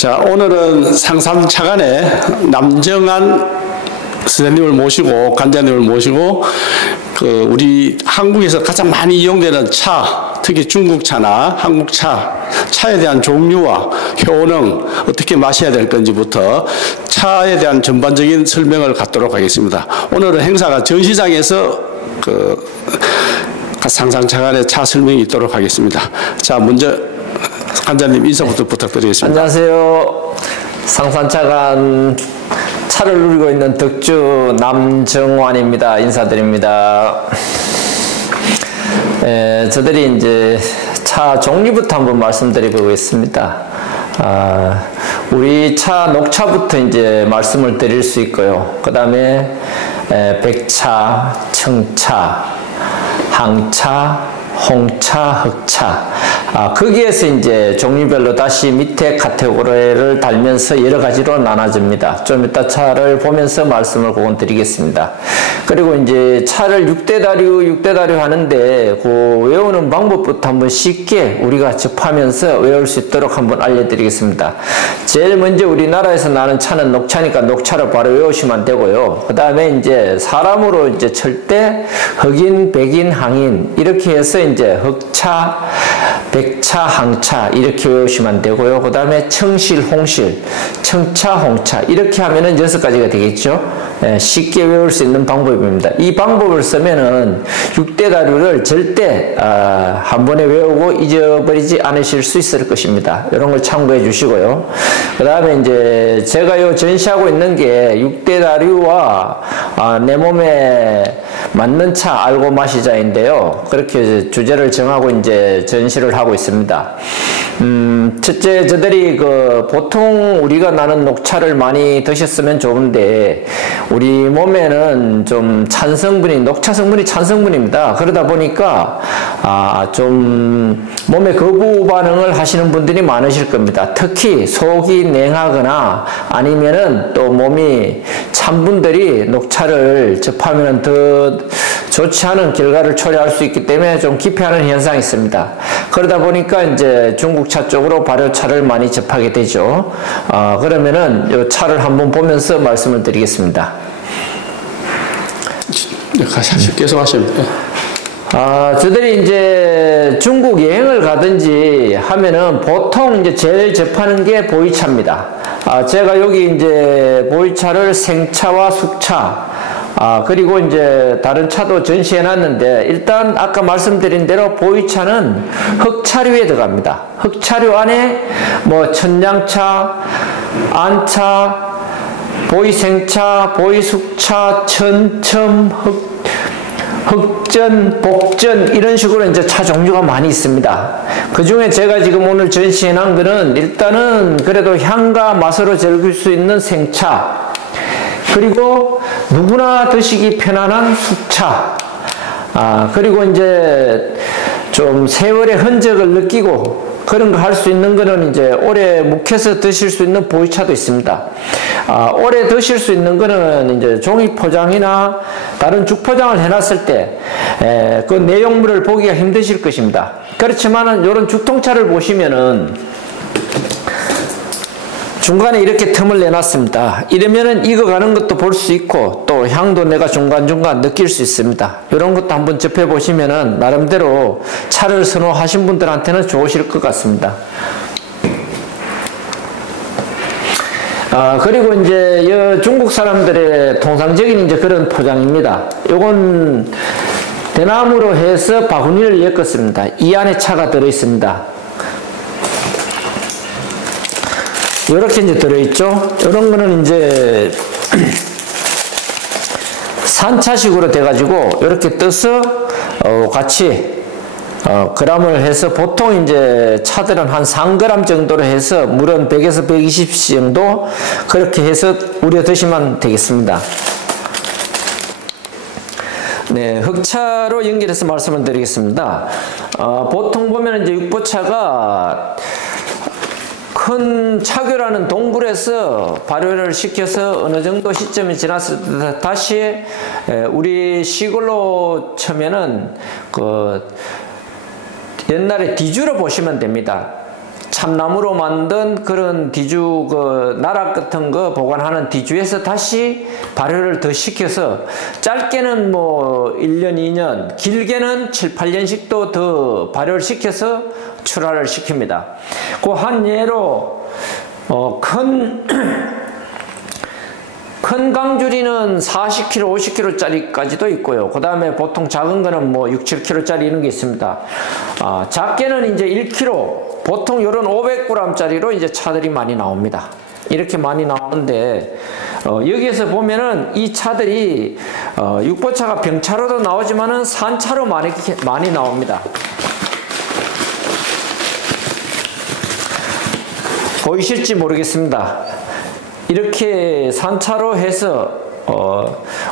자, 오늘은 상삼차관에 남정한 선생님을 모시고 관장님을 모시고 우리 한국에서 가장 많이 이용되는 차, 특히 중국차나 한국차, 차에 대한 종류와 효능, 어떻게 마셔야 될 건지부터 차에 대한 전반적인 설명을 갖도록 하겠습니다. 오늘은 행사가 전시장에서 상삼차관의 차 설명이 있도록 하겠습니다. 자, 먼저 관장님 인사부터 부탁드리겠습니다. 안녕하세요. 상삼차관 차를 누리고 있는 덕주 남정환입니다. 인사드립니다. 저들이 이제 차 종류부터 한번 말씀드려보겠습니다. 우리 차 녹차부터 이제 말씀을 드릴 수 있고요. 그 다음에 백차, 청차, 항차, 홍차, 흑차. 거기에서 이제 종류별로 다시 밑에 카테고리를 달면서 여러 가지로 나눠집니다. 좀 이따 차를 보면서 말씀을 그건 드리겠습니다. 그리고 이제 차를 6대다류 하는데 그 외우는 방법부터 한번 쉽게 우리가 접하면서 외울 수 있도록 한번 알려드리겠습니다. 제일 먼저 우리나라에서 나는 차는 녹차니까 녹차를 바로 외우시면 되고요. 그 다음에 이제 사람으로 이제 칠 때 흑인, 백인, 항인 이렇게 해서 이제 흑차, 백차, 항차 이렇게 외우시면 되고요. 그 다음에 청실, 홍실, 청차, 홍차 이렇게 하면은 6가지가 되겠죠. 쉽게 외울 수 있는 방법입니다. 이 방법을 쓰면은 6대다류를 절대 한 번에 외우고 잊어버리지 않으실 수 있을 것입니다. 이런 걸 참고해 주시고요. 그 다음에 이제 제가 요 전시하고 있는 게 6대다류와 내 몸에 맞는 차 알고 마시자인데요. 그렇게 주제를 정하고 이제 전시를 하고 있습니다. 첫째, 저들이 보통 우리가 나는 녹차를 많이 드셨으면 좋은데, 우리 몸에는 좀 녹차 성분이 찬성분입니다. 그러다 보니까, 좀 몸에 거부 반응을 하시는 분들이 많으실 겁니다. 특히 속이 냉하거나 아니면은 또 몸이 찬 분들이 녹차를 접하면 더 좋지 않은 결과를 초래할 수 있기 때문에 좀 기피하는 현상이 있습니다. 그러다 보니까 이제 중국차 쪽으로 발효차를 많이 접하게 되죠. 그러면은 이 차를 한번 보면서 말씀을 드리겠습니다. 계속 하시면 돼요. 저들이 이제 중국 여행을 가든지 하면은 보통 이제 제일 접하는 게 보이차입니다. 제가 여기 이제 보이차를 생차와 숙차, 그리고 이제 다른 차도 전시해 놨는데, 일단 아까 말씀드린 대로 보이차는 흑차류에 들어갑니다. 흑차류 안에 뭐 천냥차, 안차, 보이생차, 보이숙차, 천첨, 흑전, 복전 이런 식으로 이제 차 종류가 많이 있습니다. 그 중에 제가 지금 오늘 전시해 놓은 거는 일단은 그래도 향과 맛으로 즐길 수 있는 생차, 그리고 누구나 드시기 편안한 숙차, 그리고 이제 좀 세월의 흔적을 느끼고 그런 거 할 수 있는 거는 이제 오래 묵혀서 드실 수 있는 보이차도 있습니다. 오래 드실 수 있는 거는 이제 종이 포장이나 다른 죽 포장을 해놨을 때 그 내용물을 보기가 힘드실 것입니다. 그렇지만은 이런 죽통차를 보시면은 중간에 이렇게 틈을 내놨습니다. 이러면은 익어가는 것도 볼 수 있고 또 향도 내가 중간중간 느낄 수 있습니다. 이런 것도 한번 접해 보시면은 나름대로 차를 선호하신 분들한테는 좋으실 것 같습니다. 그리고 이제 중국 사람들의 통상적인 이제 그런 포장입니다. 요건 대나무로 해서 바구니를 엮었습니다. 이 안에 차가 들어 있습니다. 이렇게 이제 들어있죠. 이런 거는 이제 산차식으로 돼가지고 이렇게 떠서 같이 그램을 해서 보통 이제 차들은 한 3g 정도로 해서 물은 100에서 120cc 정도 그렇게 해서 우려 드시면 되겠습니다. 네, 흑차로 연결해서 말씀을 드리겠습니다. 보통 보면 이제 육보차가 큰 차교라는 동굴에서 발효를 시켜서 어느 정도 시점이 지났을 때 다시 우리 시골로 치면은 옛날에 디주로 보시면 됩니다. 참나무로 만든 그런 디주 나락 같은 거 보관하는 디주에서 다시 발효를 더 시켜서 짧게는 뭐 1년, 2년, 길게는 7, 8년씩도 더 발효를 시켜서 출하를 시킵니다. 그 한 예로 큰 강주리는 40kg, 50kg짜리까지도 있고요. 그 다음에 보통 작은 거는 뭐 6, 7kg짜리 이런 게 있습니다. 작게는 이제 1kg, 보통 이런 500g짜리로 이제 차들이 많이 나옵니다. 이렇게 많이 나오는데, 여기에서 보면은 이 차들이, 육보차가 병차로도 나오지만은 산차로 많이 나옵니다. 보이실지 모르겠습니다. 이렇게 산차로 해서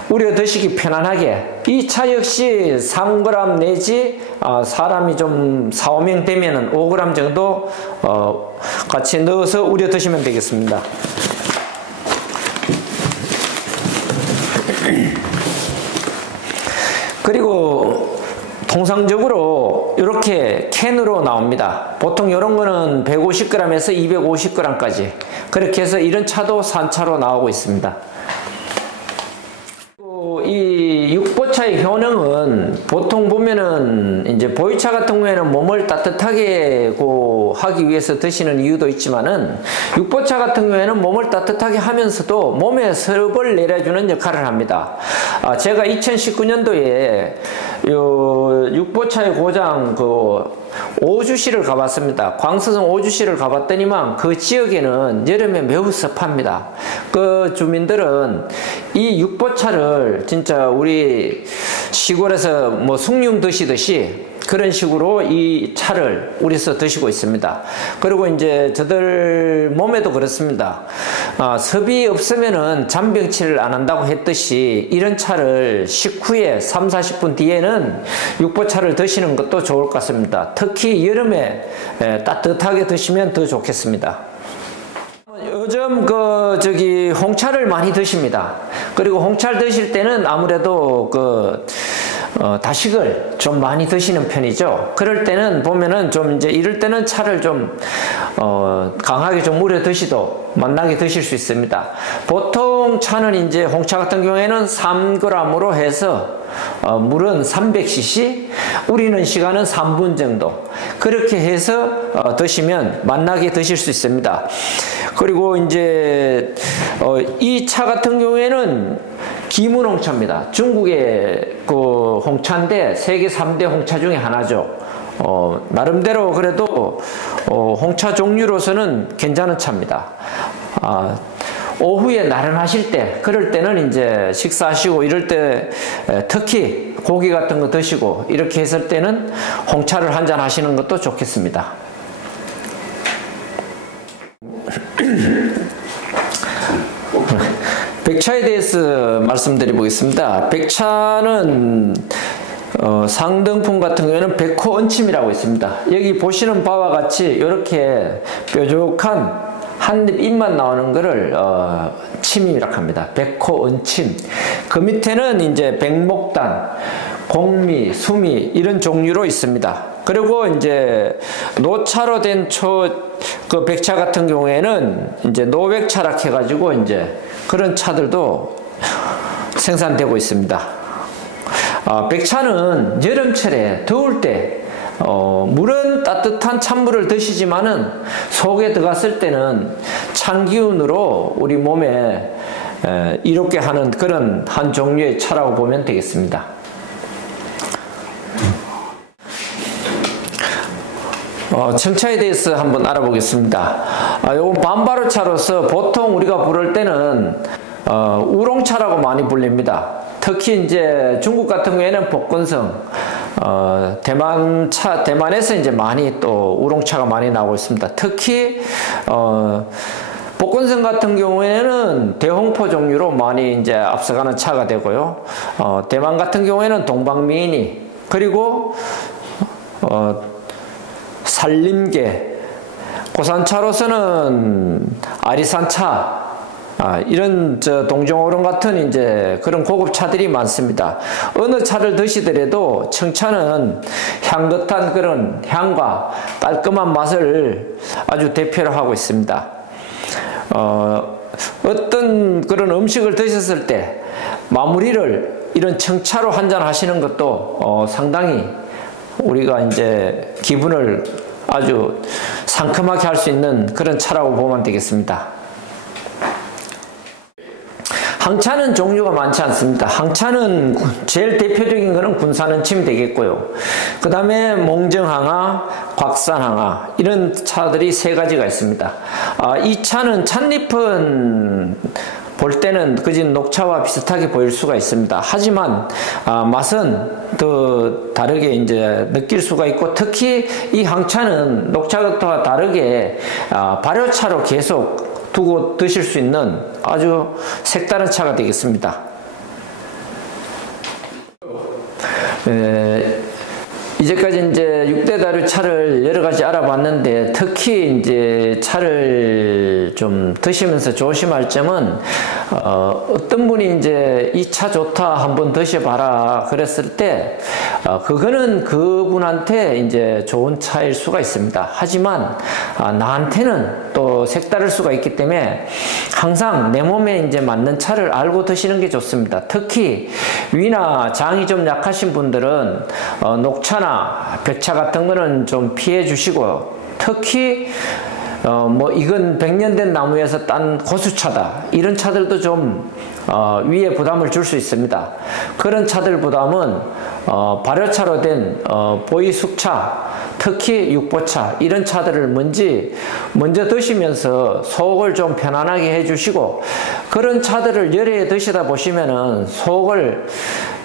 우려 드시기 편안하게 이 차 역시 3g 내지 사람이 좀 4, 5명 되면은 5g 정도 같이 넣어서 우려 드시면 되겠습니다. 그리고 통상적으로 이렇게 캔으로 나옵니다. 보통 이런 거는 150g에서 250g까지 그렇게 해서 이런 차도 산차로 나오고 있습니다. 이 육보차의 효능은 보통 보면은 이제 보이차 같은 경우에는 몸을 따뜻하게 하기 위해서 드시는 이유도 있지만은 육보차 같은 경우에는 몸을 따뜻하게 하면서도 몸에 섭을 내려주는 역할을 합니다. 제가 2019년도에 육보차의 고장 오주시를 가봤습니다. 광서성 오주시를 가봤더니만 그 지역에는 여름에 매우 습합니다. 그 주민들은 이 육보차를 진짜 우리 시골에서 뭐 숭늉 드시듯이 그런 식으로 이 차를 우리서 드시고 있습니다. 그리고 이제 저들 몸에도 그렇습니다. 섭이 없으면은 잔병치를 안 한다고 했듯이 이런 차를 식후에 3, 40분 뒤에는 육보차를 드시는 것도 좋을 것 같습니다. 특히 여름에 따뜻하게 드시면 더 좋겠습니다. 요즘 홍차를 많이 드십니다. 그리고 홍차를 드실 때는 아무래도 다식을 좀 많이 드시는 편이죠. 그럴 때는 보면은 좀 이제 이럴 때는 차를 좀 강하게 좀 우려 드시도 맛나게 드실 수 있습니다. 보통 차는 이제 홍차 같은 경우에는 3g으로 해서 물은 300cc, 우리는 시간은 3분 정도 그렇게 해서 드시면 맛나게 드실 수 있습니다. 그리고 이제 이 차 같은 경우에는 기문홍차입니다. 중국의 홍차인데 세계 3대 홍차 중에 하나죠. 나름대로 그래도 홍차 종류로서는 괜찮은 차입니다. 오후에 나른하실 때, 그럴 때는 이제 식사하시고 이럴 때 특히 고기 같은 거 드시고 이렇게 했을 때는 홍차를 한잔 하시는 것도 좋겠습니다. 백차에 대해서 말씀드려 보겠습니다. 백차는 상등품 같은 경우에는 백호 은침이라고 있습니다. 여기 보시는 바와 같이 이렇게 뾰족한 한 입만 나오는 거를 침이라고 합니다. 백호 은침. 그 밑에는 이제 백목단, 공미, 수미 이런 종류로 있습니다. 그리고 이제 노차로 된 백차 같은 경우에는 이제 노백차라 해가지고 이제 그런 차들도 생산되고 있습니다. 백차는 여름철에 더울 때 물은 따뜻한 찬물을 드시지만은 속에 들어갔을 때는 찬 기운으로 우리 몸에 이롭게 하는 그런 한 종류의 차라고 보면 되겠습니다. 청차에 대해서 한번 알아보겠습니다. 요건 반바로차로서 보통 우리가 부를 때는 우롱차라고 많이 불립니다. 특히 이제 중국 같은 경우에는 복건성, 대만에서 이제 많이 또 우롱차가 많이 나오고 있습니다. 특히 복건성 같은 경우에는 대홍포 종류로 많이 이제 앞서가는 차가 되고요. 대만 같은 경우에는 동방미인이, 그리고 살림계, 고산차로서는 아리산차, 이런 동정오름 같은 이제 그런 고급 차들이 많습니다. 어느 차를 드시더라도 청차는 향긋한 그런 향과 깔끔한 맛을 아주 대표로 하고 있습니다. 어떤 그런 음식을 드셨을 때 마무리를 이런 청차로 한잔 하시는 것도 상당히 우리가 이제 기분을 아주 상큼하게 할 수 있는 그런 차라고 보면 되겠습니다. 항차는 종류가 많지 않습니다. 항차는 제일 대표적인 것은 군산은침이 되겠고요. 그 다음에 몽정항아, 곽산항아 이런 차들이 세 가지가 있습니다. 이 차는 찻잎은 볼 때는 그저 녹차와 비슷하게 보일 수가 있습니다. 하지만 맛은 더 다르게 이제 느낄 수가 있고, 특히 이 항차는 녹차와 다르게 발효차로 계속 두고 드실 수 있는 아주 색다른 차가 되겠습니다. 이제까지 이제 6대 다류 차를 여러 가지 알아봤는데, 특히 이제 차를 좀 드시면서 조심할 점은, 어떤 분이 이제 이 차 좋다 한번 드셔봐라 그랬을 때, 그거는 그분한테 이제 좋은 차일 수가 있습니다. 하지만 나한테는 또 색다를 수가 있기 때문에 항상 내 몸에 이제 맞는 차를 알고 드시는 게 좋습니다. 특히 위나 장이 좀 약하신 분들은 녹차나 백차 같은 거는 좀 피해 주시고, 특히 뭐 이건 100년 된 나무에서 딴 고수차다 이런 차들도 좀 위에 부담을 줄 수 있습니다. 그런 차들보다는 발효차로 된 보이숙차, 특히 육보차 이런 차들을 먼저 드시면서 속을 좀 편안하게 해주시고, 그런 차들을 여러 해 드시다 보시면은 속을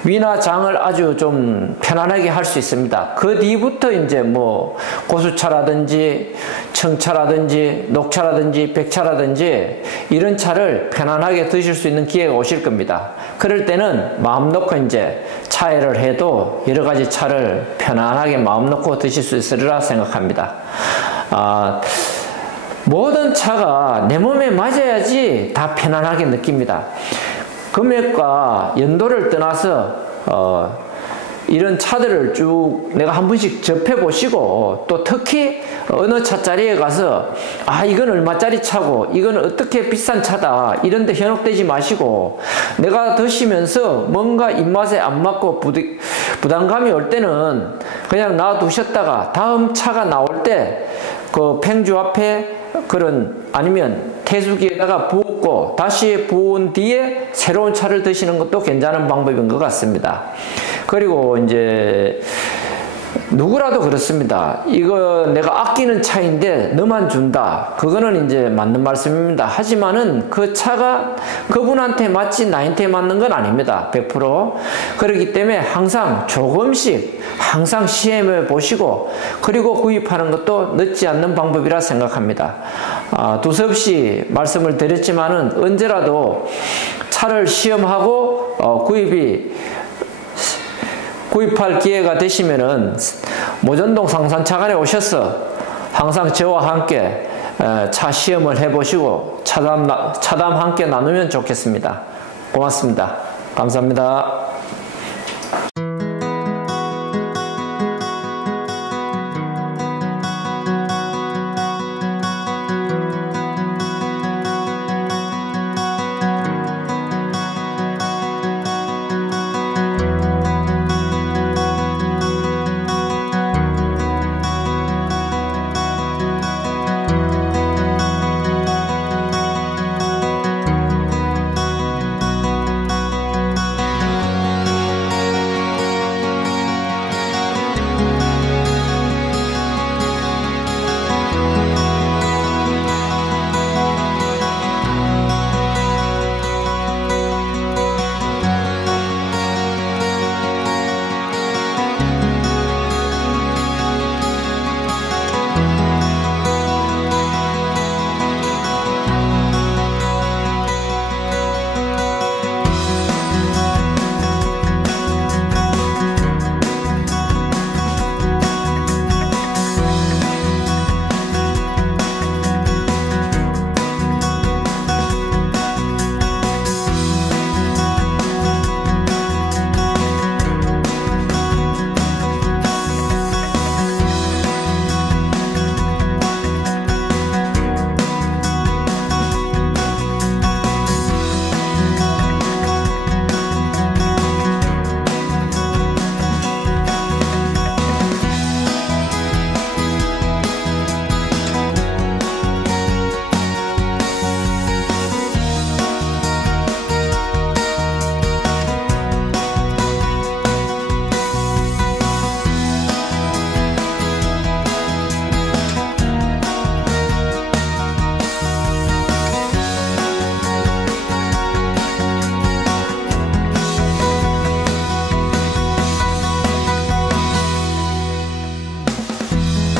위나 장을 아주 좀 편안하게 할 수 있습니다. 그 뒤부터 이제 뭐 고수차라든지 청차라든지 녹차라든지 백차라든지 이런 차를 편안하게 드실 수 있는 기회가 오실 겁니다. 그럴 때는 마음 놓고 이제 차회를 해도 여러 가지 차를 편안하게 마음 놓고 드실 수 있으리라 생각합니다. 모든 차가 내 몸에 맞아야지 다 편안하게 느낍니다. 금액과 연도를 떠나서 이런 차들을 쭉 내가 한 번씩 접해 보시고, 또 특히 어느 차자리에 가서 이건 얼마짜리 차고 이건 어떻게 비싼 차다 이런 데 현혹되지 마시고, 내가 드시면서 뭔가 입맛에 안 맞고 부담감이 올 때는 그냥 놔두셨다가 다음 차가 나올 때 그 팽주 앞에 그런 아니면 태수기에다가 부었고 다시 부은 뒤에 새로운 차를 드시는 것도 괜찮은 방법인 것 같습니다. 그리고 이제 누구라도 그렇습니다. 이거 내가 아끼는 차인데 너만 준다. 그거는 이제 맞는 말씀입니다. 하지만은 그 차가 그분한테 맞지 나한테 맞는 건 아닙니다. 100%. 그렇기 때문에 항상 조금씩 항상 시험해 보시고, 그리고 구입하는 것도 늦지 않는 방법이라 생각합니다. 두서없이 말씀을 드렸지만은 언제라도 차를 시험하고 구입할 기회가 되시면은 모전동 상산차관에 오셔서 항상 저와 함께 차 시험을 해보시고 차담 함께 나누면 좋겠습니다. 고맙습니다. 감사합니다.